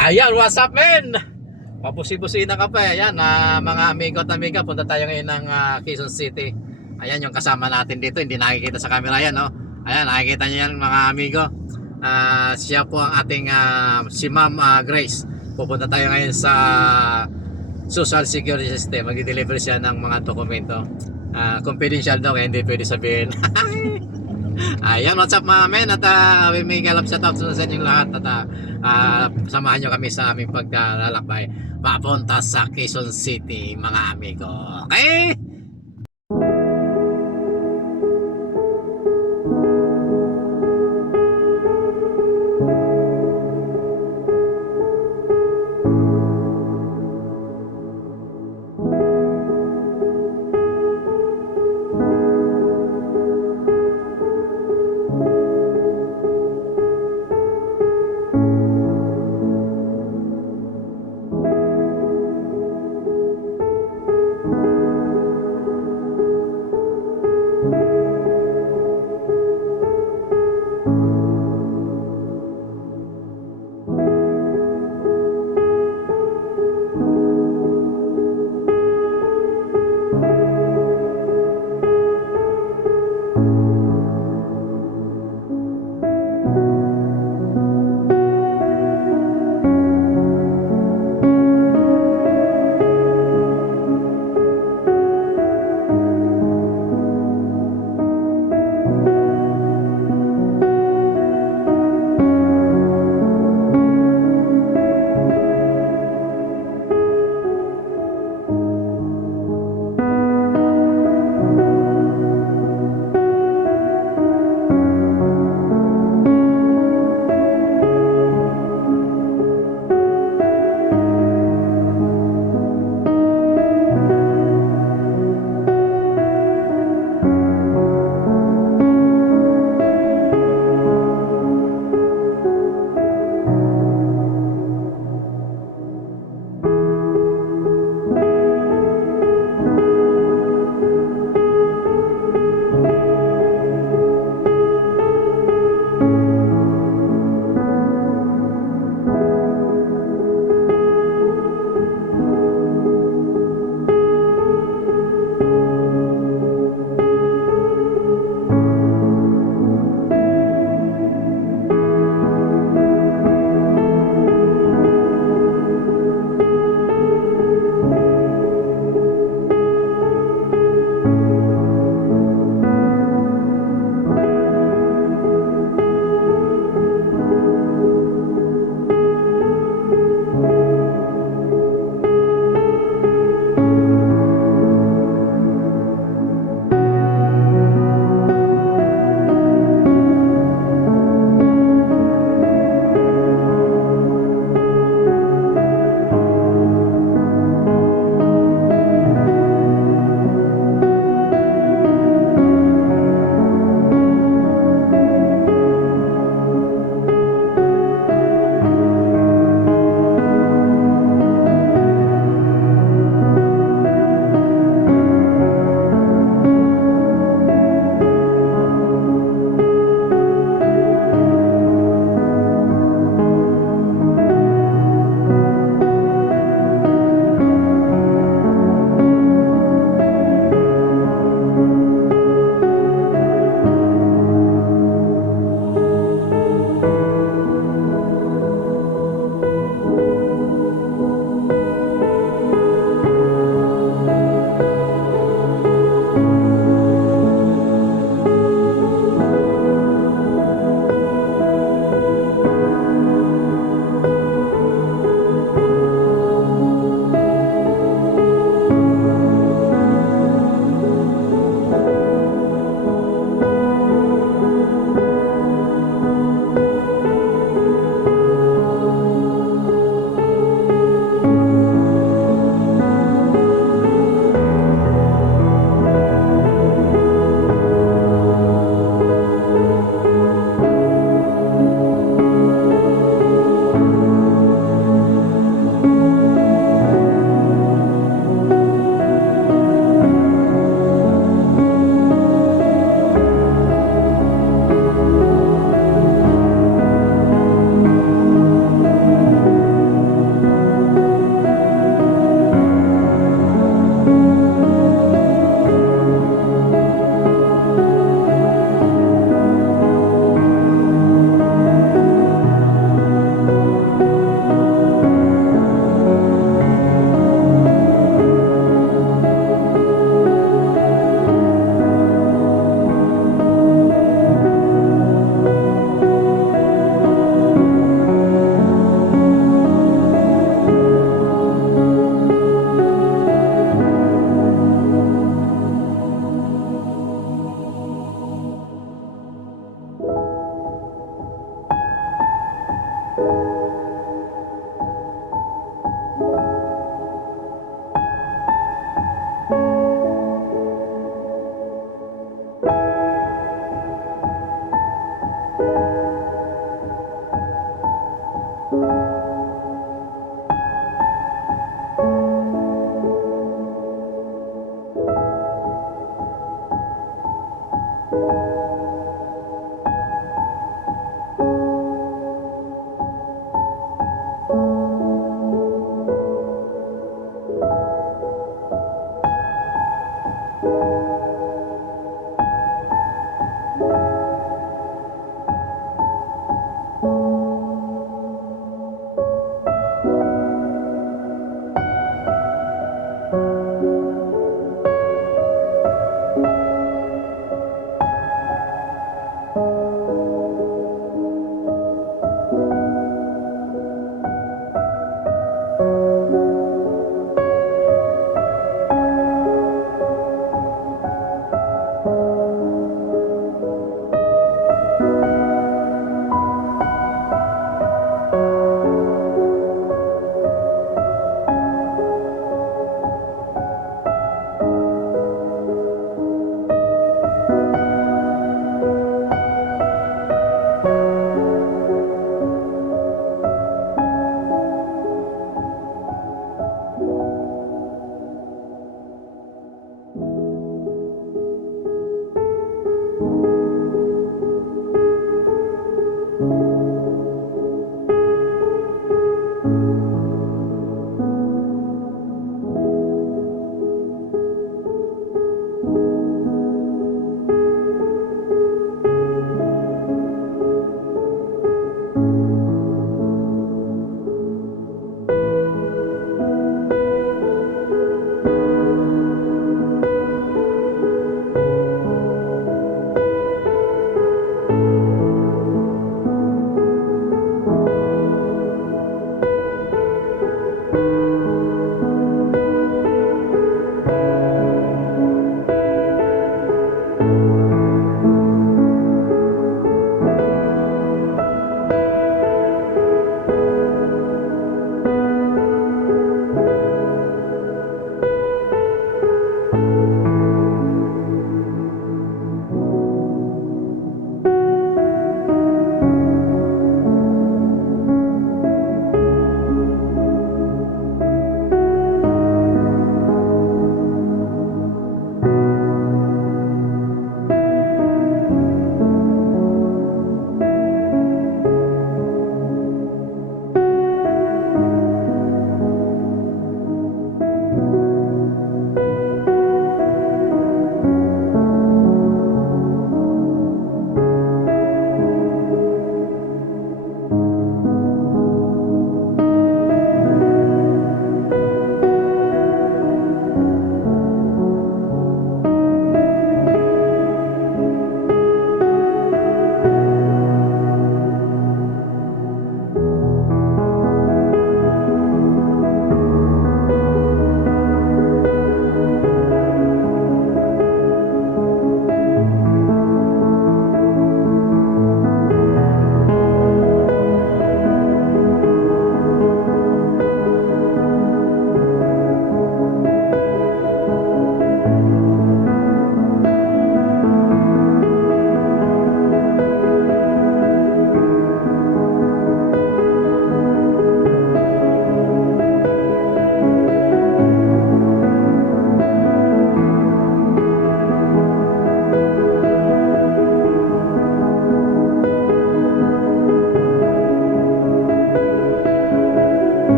Ayan, what's up, men? Pabusi-busina ka pa. Ayan, mga amigo at amiga, punta tayo ngayon ng Quezon City. Ayan, yung kasama natin dito, hindi nakikita sa camera yan, no? Ayan, nakikita niyo yan, mga amigo. Siya po ang ating si Ma'am Grace. Pupunta tayo ngayon sa Social Security System. Mag-deliver siya ng mga dokumento. Confidential daw, kaya hindi pwede sabihin. Ayan, what's up mga men? At we may galap shout out sa inyong lahat. At samahan nyo kami sa aming paglalakbay papunta sa Quezon City, mga amigo. Okay?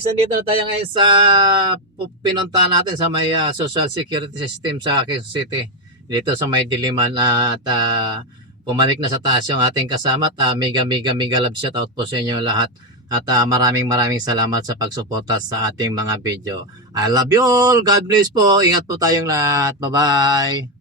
guys, nandito na tayo ngayon sa pinunta natin sa may social security system sa Quezon City. Dito sa may Diliman at pumalik na sa taas yung ating kasama. At mega love shout out po sa inyo lahat. At maraming salamat sa pagsuporta sa ating mga video. I love you all. God bless po. Ingat po tayong lahat. Bye-bye.